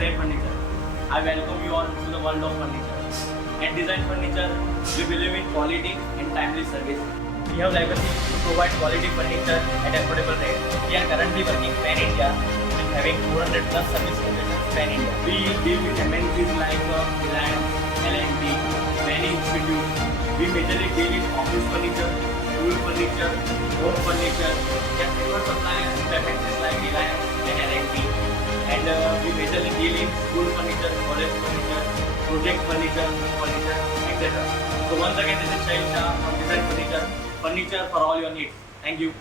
Trade Furniture. I welcome you all to the world of furniture. At Design Furniture, we believe in quality and timely service. We have legacy to provide quality furniture at affordable rate. We are currently working pan-India and having 400 plus service locations pan-India. We deal with MNCs like Reliance, L&T, many institutes. We majorly deal in office furniture, school furniture, home furniture, and preferred suppliers to MNCs like Reliance and L&T. And we majorly deal in school furniture, college furniture, project furniture, etc. So once again, this is Shahil Shah from Design Furniture. Furniture for all your needs. Thank you.